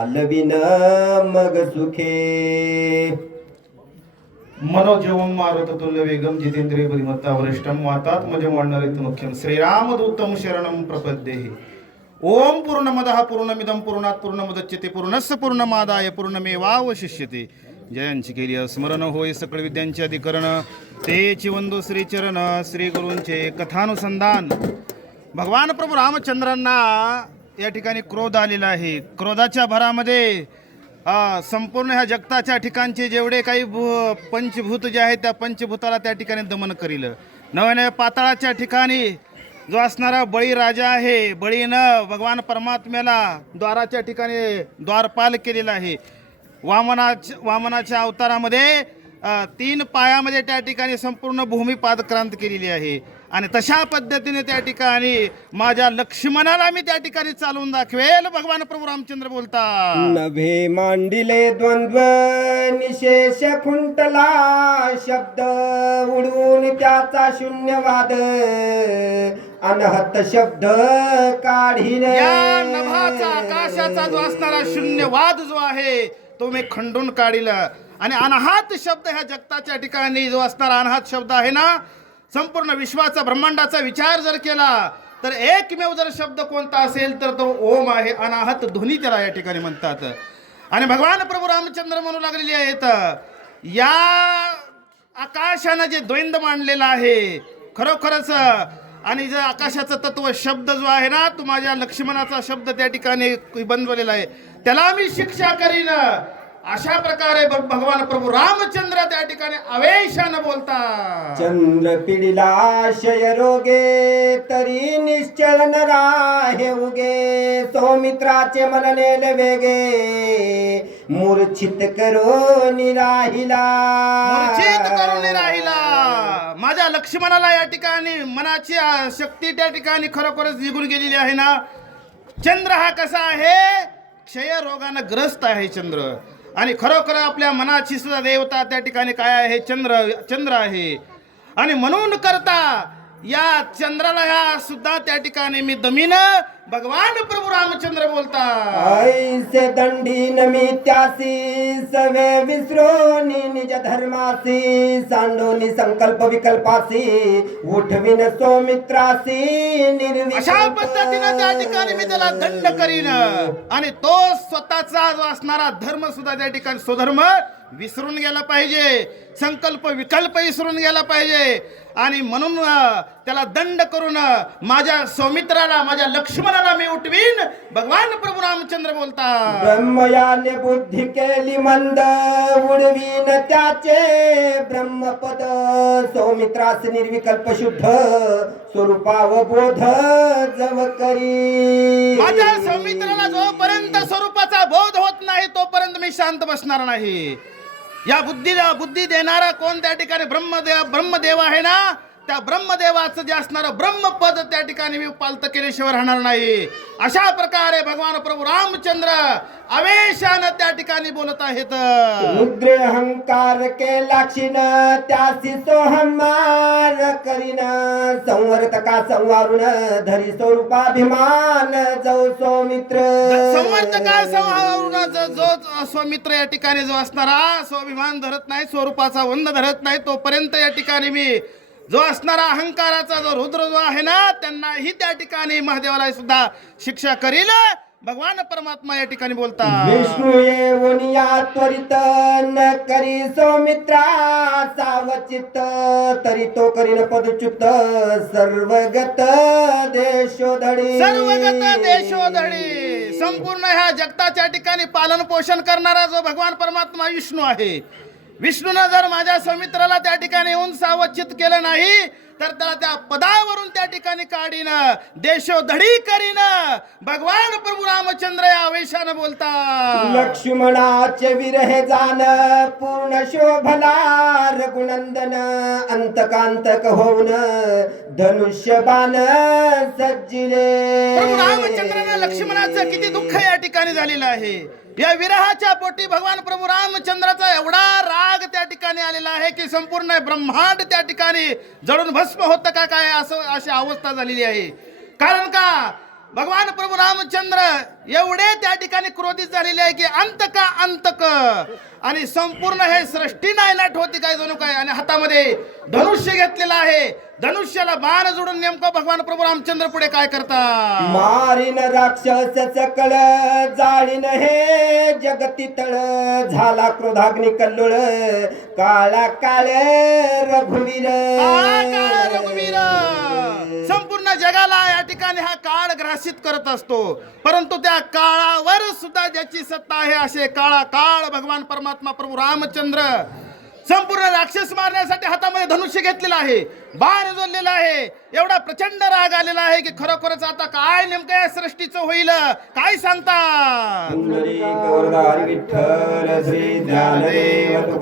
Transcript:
चालविन मग सुखे. मनोजवम मारुत तुल्य वेगम जितेंद्रिय बुद्धिमत्ता वरिष्ठम वातात म्हणजे म्हणणार मुख्यम. श्रीरामदूतम शरणम प्रपद्येहि. ओम पूर्णमदः पूर्णमिदं पूर्णात पूर्णमदच्यते पूर्णस्य पूर्णमादाय पूर्णमेवावशिष्यते. जयांची केली स्मरण होय सकळ विद्यांचे अधिकरण. ते वंदो श्रीचरण श्री गुरूंचे कथानुसंधान. भगवान प्रभू रामचंद्रांना या ठिकाणी क्रोध आलेला आहे. क्रोधाच्या भरामध्ये संपूर्ण ह्या जगताच्या ठिकाणचे जेवढे काही भू पंचभूत जे आहेत त्या पंचभूताला त्या ठिकाणी दमन करील. नव्या नव्या पाताळाच्या ठिकाणी जो असणारा बळी राजा आहे बळीनं भगवान परमात्म्याला द्वाराच्या ठिकाणी द्वारपाल केलेला आहे. वामनाच्या वामनाच्या अवतारामध्ये तीन पायामध्ये त्या ठिकाणी संपूर्ण भूमी पादक्रांत केलेली आहे. आणि तशा पद्धतीने त्या ठिकाणी माझ्या लक्ष्मणाला मी त्या ठिकाणी चालवून दाखवेल. भगवान प्रभू रामचंद्र बोलता नभे मांडिले द्वंद्व निशेष खुंटला शब्द उडवून त्याचा शून्यवाद. अनहत शब्द काढीन. या नभाचा आकाशाचा जो असणारा शून्यवाद जो आहे तो मी खंडून काढील. आणि अनाहात शब्द ह्या जगताच्या ठिकाणी जो असणारा अनाहात शब्द आहे ना संपूर्ण विश्वाचा ब्रह्मांडाचा विचार जर केला तर एकमेव जर शब्द कोणता असेल तर तो ओम आहे. अनाहत ध्वनी त्याला या ठिकाणी म्हणतात. आणि भगवान प्रभू रामचंद्र म्हणू लागलेले आहेत या आकाशानं जे द्वैंद मांडलेलं आहे खरोखरच आणि जे आकाशाचं तत्व शब्द जो आहे ना तो माझ्या लक्ष्मणाचा शब्द त्या ठिकाणी बनवलेला आहे. त्याला मी शिक्षा करीन. अशा प्रकारे भगवान प्रभू रामचंद्र त्या ठिकाणी आवेशानं बोलतात. चंद्र पिडिला शय रोगे तरी निश्चल न राहे उगे. सौमित्राचे मननेल वेगे. मूर्छित करो निराहिला. मूर्छित करून राहिला माझ्या लक्ष्मणाला या ठिकाणी मनाची शक्ती त्या ठिकाणी खरोखरच निघून गेलेली आहे ना. चंद्र हा कसा आहे? क्षय रोगानं ग्रस्त आहे चंद्र. आणि खरोखर आपल्या मनाची सुद्धा देवता त्या ठिकाणी काय आहे? चंद्र चंद्र आहे. आणि म्हणून करता या चंद्राला ह्या सुद्धा त्या ठिकाणी मी दमीन. भगवान प्रभू रामचंद्र बोलता ऐसे दंडी नमी त्यासी सवे विसरोनी निज धर्मासी सांडोनी संकल्प विकल्पासी उठविन सौमित्रासी अशा पद्धतीनं त्या ठिकाणी मी त्याला दंड करीन. आणि तो स्वतःचा जो असणारा धर्म सुद्धा त्या ठिकाणी स्वधर्म विसरून गेला पाहिजे. संकल्प विकल्प विसरून गेला पाहिजे. आणि म्हणून त्याला दंड करून माझ्या सौमित्राला माझ्या लक्ष्मणाला मी उठवीन. भगवान प्रभू रामचंद्र बोलतात. ब्रह्मयाने बुद्धी केली मंद उडवीन त्याचे. ब्रह्मपद सौमित्रास निर्विकल्प शुद्ध स्वरूपावबोध जव करी. माझ्या सौमित्राला जोपर्यंत स्वरूपाचा बोध होत नाही तोपर्यंत मी शांत बसणार नाही. या बुद्धीला बुद्धी देणारा कोण त्या ठिकाणी ब्रह्मदेव ब्रह्मदेव आहे ना? त्या ब्रह्मदेवाचं जे असणारं ब्रह्मपद त्या ठिकाणी मी पालत केल्याशिवाय राहणार नाही. अशा प्रकारे भगवान प्रभू रामचंद्र आवेशानं त्या ठिकाणी बोलत आहेत. रुद्र अहंकार केला क्षीण त्यासी सोहमार करीन संवर्तका संवारुण धरी स्वरूपाभिमान जौ सौमित्र. संवर्तका संहाराचा जो स्वमित्र या ठिकाणी जो असणारा स्वाभिमान धरत नाही स्वरूपाचा वंद धरत नाही तोपर्यंत या ठिकाणी मी जो असणारा अहंकाराचा जो रुद्र जो आहे ना त्यांनाही त्या ठिकाणी महादेवाला सुद्धा शिक्षा करील. भगवान परमात्मा या ठिकाणी बोलतात. विष्णू त्वरित न करी सौमित्रा सावचित तरी तो करीन पदच्युत सर्वगत देशोधडी. सर्वगत देशोधडी. संपूर्ण ह्या जगताच्या ठिकाणी पालन पोषण करणारा जो भगवान परमात्मा विष्णू आहे विष्णूनं जर माझ्या सौमित्राला त्या ठिकाणी येऊन सावचित केलं नाही तर त्याला त्या पदावरून त्या ठिकाणी काढीन देशोधडी करीन भगवान प्रभू रामचंद्र या आवेशानं बोलतात. लक्ष्मणाचे विरहे जान पूर्ण शोभला रघुनंदन अंतकांतक होऊन धनुष्य बाण सज्जिले. प्रभू रामचंद्रांना लक्ष्मणाचं किती दुःख या ठिकाणी झालेलं आहे. या विरहाच्या पोटी भगवान प्रभू रामचंद्राचा एवढा राग त्या ठिकाणी आलेला आहे की संपूर्ण ब्रह्मांड त्या ठिकाणी जळून भस्म होतं का काय असं अशी अवस्था झालेली आहे. कारण का? भगवान प्रभू रामचंद्र एवढे त्या ठिकाणी क्रोधित झालेले आहे की अंत का अंतक आणि संपूर्ण हे सृष्टी नायनाट होती काय जणू काय? आणि हातामध्ये धनुष्य घेतलेलं आहे. धनुष्याला बाण जोडून नेमकं भगवान प्रभू रामचंद्र पुढे काय करतात? मारीन राक्षस सकळ जाळीन हे जगती तळ झाला क्रोधाग्नी कल्लोळ काळा काळ रघुवीर. रघुवीर. संपूर्ण जगाला या ठिकाणी हा काळ ग्रासित करत असतो. परंतु त्या काळावर सुद्धा ज्याची सत्ता आहे असे काळा काळ भगवान परमात्मा प्रभू रामचंद्र संपूर्ण राक्षस मारण्यासाठी हातामध्ये धनुष्य घेतलेला आहे. बाण जोडलेला आहे. एवढा प्रचंड राग आलेला आहे की खरोखरच आता काय नेमकं या सृष्टीचं होईल? काय सांगता विठ्ठल श्री ज्ञानदेव